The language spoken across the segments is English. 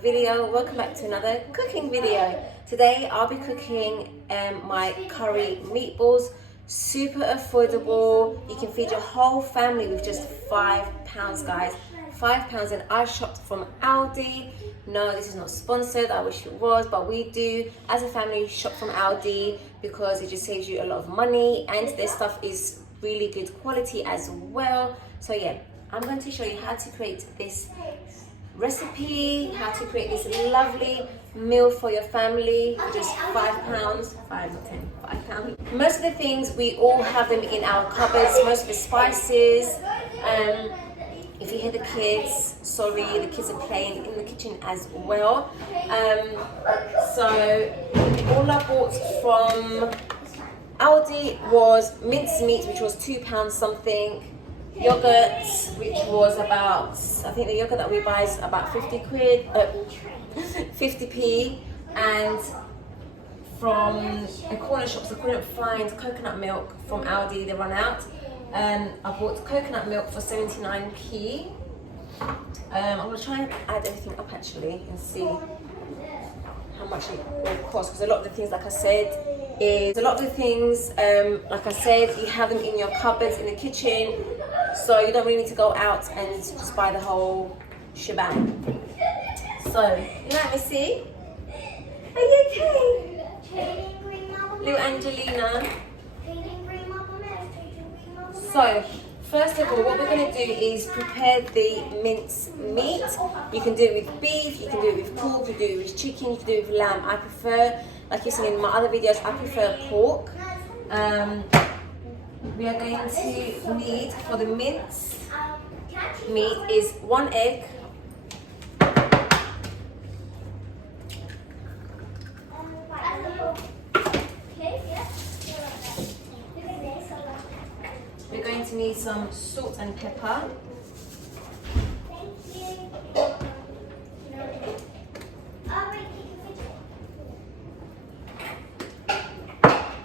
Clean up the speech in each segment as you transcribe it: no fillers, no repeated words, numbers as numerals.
video. Welcome back to another cooking video. Today I'll be cooking my curry meatballs. Super affordable. You can feed your whole family with just £5, guys. £5, and I shopped from Aldi. No, this is not sponsored. I wish it was, but we do as a family shop from Aldi because it just saves you a lot of money, and their stuff is really good quality as well. So yeah, I'm going to show you how to create this recipe, how to create this lovely meal for your family for just £5, £5. Most of the things, we all have them in our cupboards, most of the spices. If you hear the kids, sorry, the kids are playing in the kitchen as well. So all I bought from Aldi was minced meat, which was £2 something. Yogurt, which was about, I think the yogurt that we buy is about 50 quid, 50p. And from the corner shops, I couldn't find coconut milk from Aldi, they run out. I bought coconut milk for 79p. I'm going to try and add everything up actually and see how much it will cost, because a lot of the things, like I said, you have them in your cupboards in the kitchen, so you don't really need to go out and just buy the whole shebang. So, let me see. Are you okay? Little Angelina. So, first of all, what we're going to do is prepare the mince meat. You can do it with beef, you can do it with pork, you can do it with chicken, you can do it with lamb. I prefer, like you've seen in my other videos, I prefer pork. We are going to need, for the mince meat, is 1 egg, we're going to need some salt and pepper.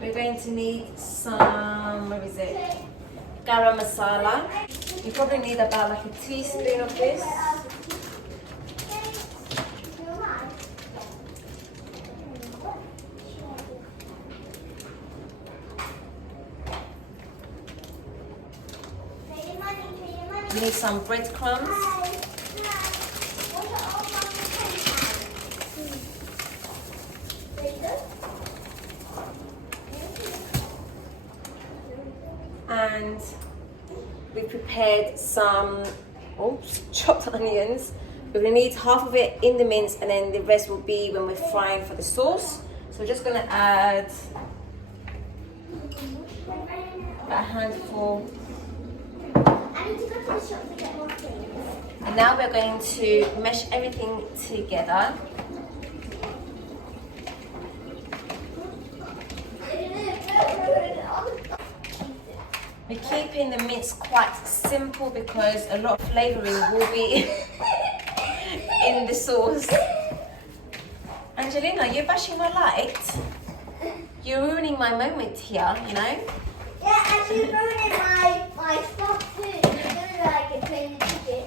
We're going to need some, where is it? Garam masala. You probably need about like a teaspoon of this. You need some breadcrumbs. And we prepared some chopped onions. We're going to need half of it in the mince, and then the rest will be when we're frying for the sauce. So we're just going to add about a handful. And now we're going to mesh everything together. We're keeping the mince quite simple because a lot of flavouring will be in the sauce. Angelina, you're bashing my light. You're ruining my moment here, you know? Yeah, and she's ruining my stuff too. She's doing like a plain chicken.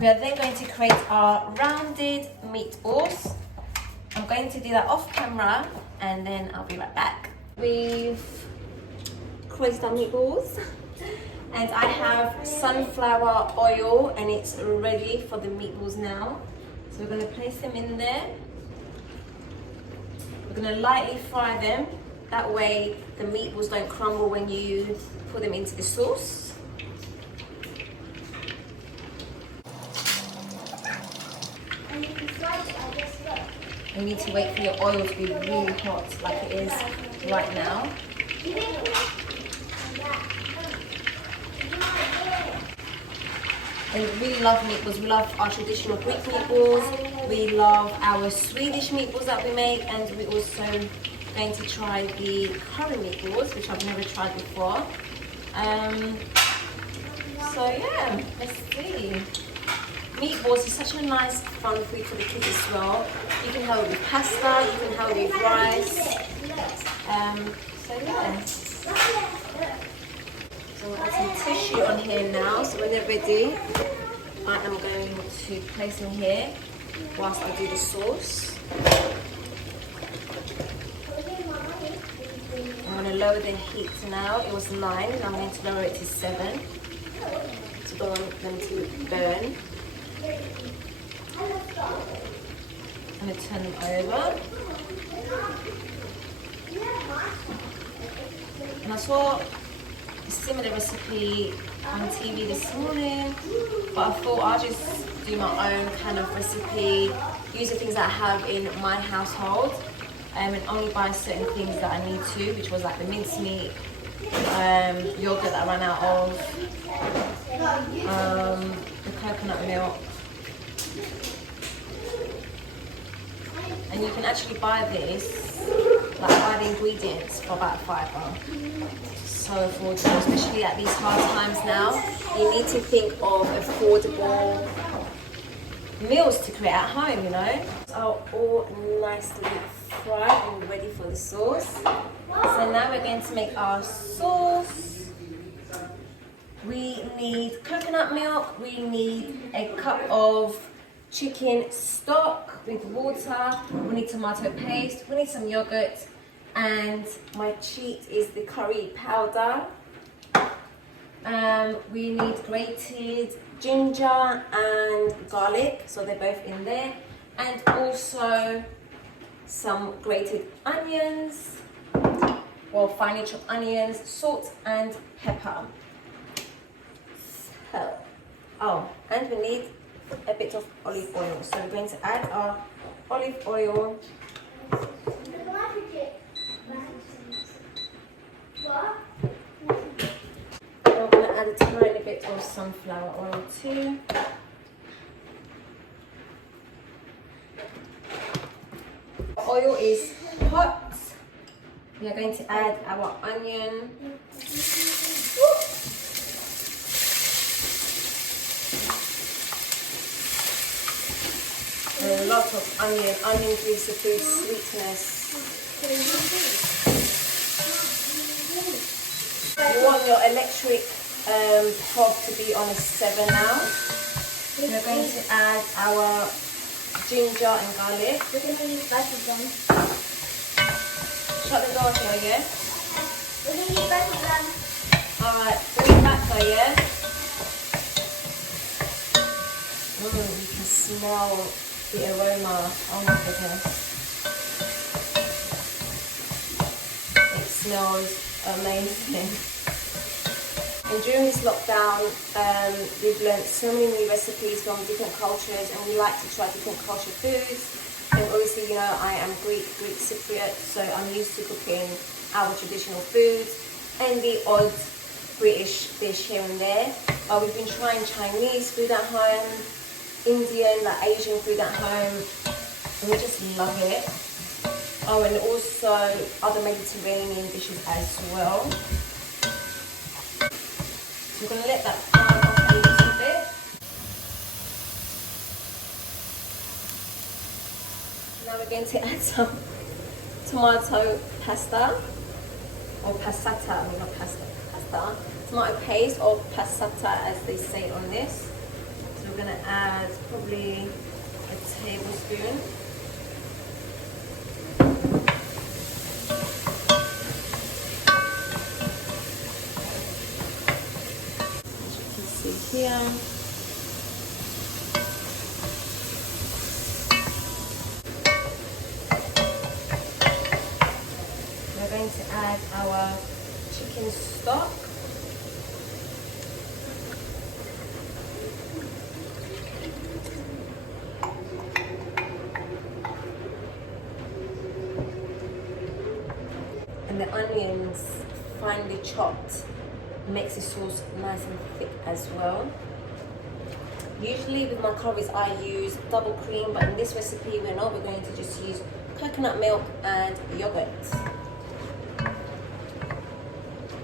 We are then going to create our rounded meatballs. I'm going to do that off camera and then I'll be right back. We've created our meatballs and I have sunflower oil and it's ready for the meatballs now. So we're going to place them in there. We're going to lightly fry them. That way the meatballs don't crumble when you put them into the sauce. You need to wait for your oil to be really hot like it is right now. And we really love meatballs. We love our traditional Greek meatballs. We love our Swedish meatballs that we make, and we're also going to try the curry meatballs, which I've never tried before. So yeah, let's see. Meatballs is such a nice fun food for the kids as well. You can have it with pasta, you can have it with rice. So yeah. So I've got some tissue on here now, so when they're ready, I am going to place them here. whilst I do the sauce. I'm going to lower the heat now. It was 9 and I'm going to lower it to 7 to don't want them to burn. I'm going to turn them over. And I saw a similar recipe on TV this morning, but I thought I'll just do my own kind of recipe, use the things that I have in my household, and only buy certain things that I need to, which was like the mincemeat, yogurt that I ran out of, the coconut milk. And you can actually buy this, like buy the ingredients for about £5. So affordable, especially at these hard times now. You need to think of affordable meals to create at home, you know. So all nicely fried and ready for the sauce. So now we're going to make our sauce. We need coconut milk, we need a cup of chicken stock with water, we need tomato paste, we need some yogurt, and my cheat is the curry powder. We need grated ginger and garlic, so they're both in there, and also some grated onions, well, finely chopped onions, salt and pepper. So, oh, and we need a bit of olive oil. So we're going to add our olive oil. I'm going to add a tiny bit of sunflower oil too. Oil is hot. We are going to add our onion. A lot of onion. Onion gives the food sweetness. You want your electric hob to be on a 7 now. We're going to add our ginger and garlic. Shut the door here, yeah? Alright, bring it back though, yeah? You can smell the aroma. Oh my goodness. It smells amazing. And during this lockdown, we've learned so many new recipes from different cultures, and we like to try different culture foods. And obviously, you know, I am Greek Cypriot, so I'm used to cooking our traditional foods and the odd British dish here and there. We've been trying Chinese food at home, Indian, like Asian food at home, and we just love it. Oh, and also other Mediterranean dishes as well. So we're going to let that fry off a little bit. Now we're going to add some tomato pasta, or passata, I mean not pasta, pasta. Tomato paste, or passata as they say on this. So we're going to add probably a tablespoon. Here. We're going to add our chicken stock. And the onions finely chopped makes the sauce nice and thick as well. Usually with my curries I use double cream, but in this recipe we're not. We're going to just use coconut milk and yogurt.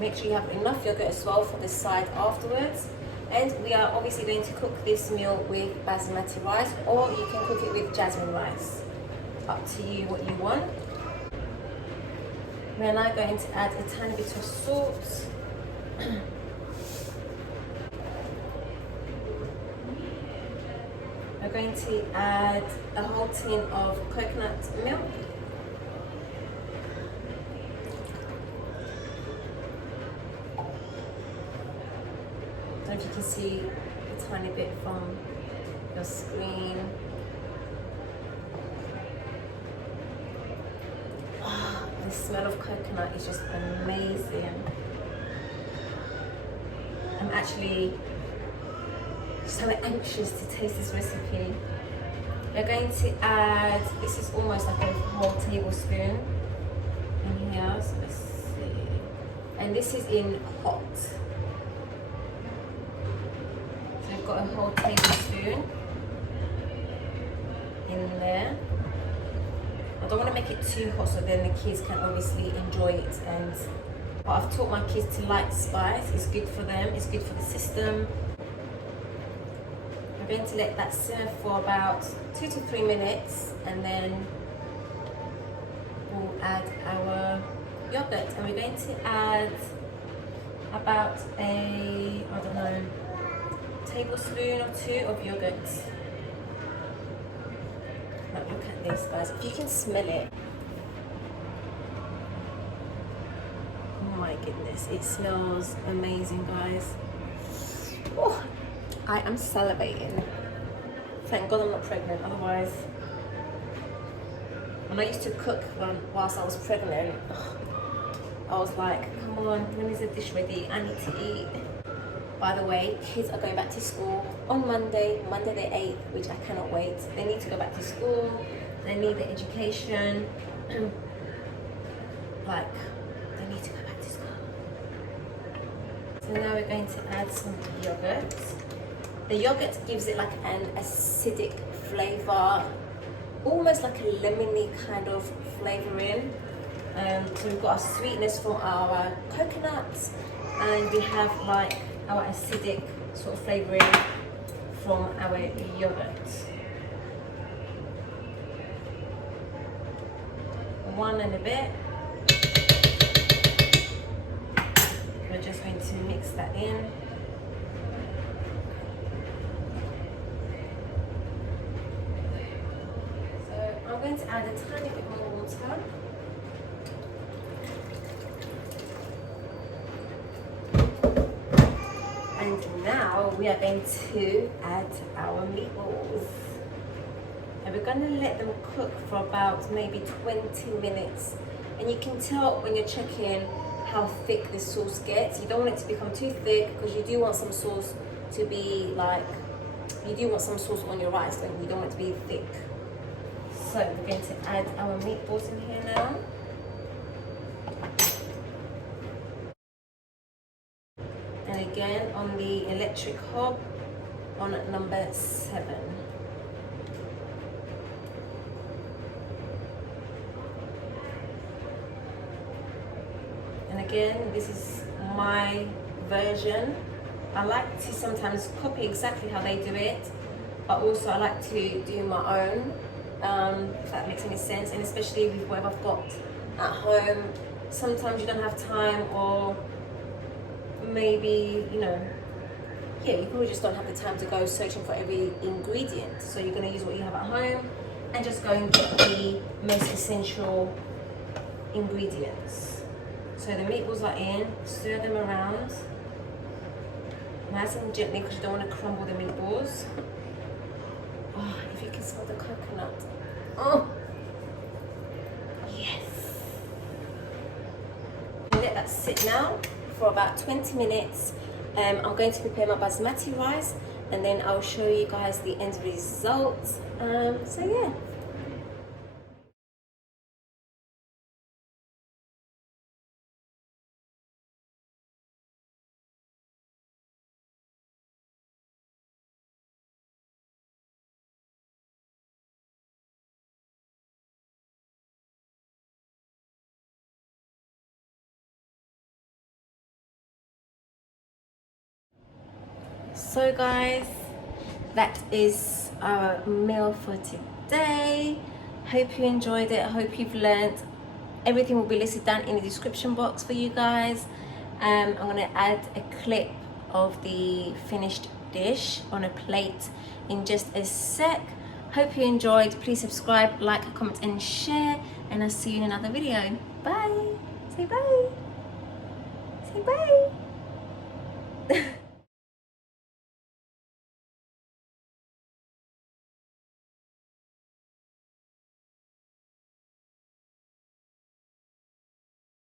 Make sure you have enough yogurt as well for the side afterwards. And we are obviously going to cook this meal with basmati rice, or you can cook it with jasmine rice. Up to you what you want. We're now going to add a tiny bit of salt. We're We're going to add a whole tin of coconut milk. I don't know if you can see a tiny bit from your screen. Oh, the smell of coconut is just amazing. I'm actually so anxious to taste this recipe. We're going to add, this is almost like a whole tablespoon in here, so let's see. And this is in hot. So we've got a whole tablespoon in there. I don't want to make it too hot so then the kids can obviously enjoy it. And but I've taught my kids to like spice. It's good for them, it's good for the system. We're going to let that simmer for about 2 to 3 minutes, and then we'll add our yogurt. And we're going to add about a, I don't know, tablespoon or 2 of yogurt. Now look at this, guys. If you can smell it, oh my goodness, it smells amazing, guys. Oh, I am salivating. Thank God I'm not pregnant, otherwise. When I used to cook whilst I was pregnant, I was like, come on, when is the dish ready? I need to eat. By the way, kids are going back to school on Monday the 8th, which I cannot wait. They need to go back to school, they need the education. Like, they need to go back to school. So now we're going to add some yogurt. The yogurt gives it like an acidic flavor, almost like a lemony kind of flavouring. So we've got our sweetness from our coconuts, and we have like our acidic sort of flavouring from our yogurt. 1 and a bit. We're just going to mix that in. I'm going to add a tiny bit more water. And now we are going to add our meatballs. And we're going to let them cook for about maybe 20 minutes. And you can tell when you're checking how thick the sauce gets. You don't want it to become too thick, because you do want some sauce to be like, you do want some sauce on your rice, and you don't want it to be thick. So we're going to add our meatballs in here now. And again on the electric hob on number 7. And again, this is my version. I like to sometimes copy exactly how they do it, but also I like to do my own. If that makes any sense, and especially with what I've got at home, sometimes you don't have time, or maybe, you know, yeah, you probably just don't have the time to go searching for every ingredient. So you're going to use what you have at home and just go and get the most essential ingredients. So the meatballs are in, stir them around nice and gently, because you don't want to crumble the meatballs. Oh, if you can smell the coconut. Oh, yes. Let that sit now for about 20 minutes. I'm going to prepare my basmati rice, and then I'll show you guys the end result. So yeah. So guys, that is our meal for today. Hope you enjoyed it. Hope you've learned. Everything will be listed down in the description box for you guys. I'm going to add a clip of the finished dish on a plate in just a sec. Hope you enjoyed. Please subscribe, like, comment and share, and I'll see you in another video. Bye. Say bye. Say bye.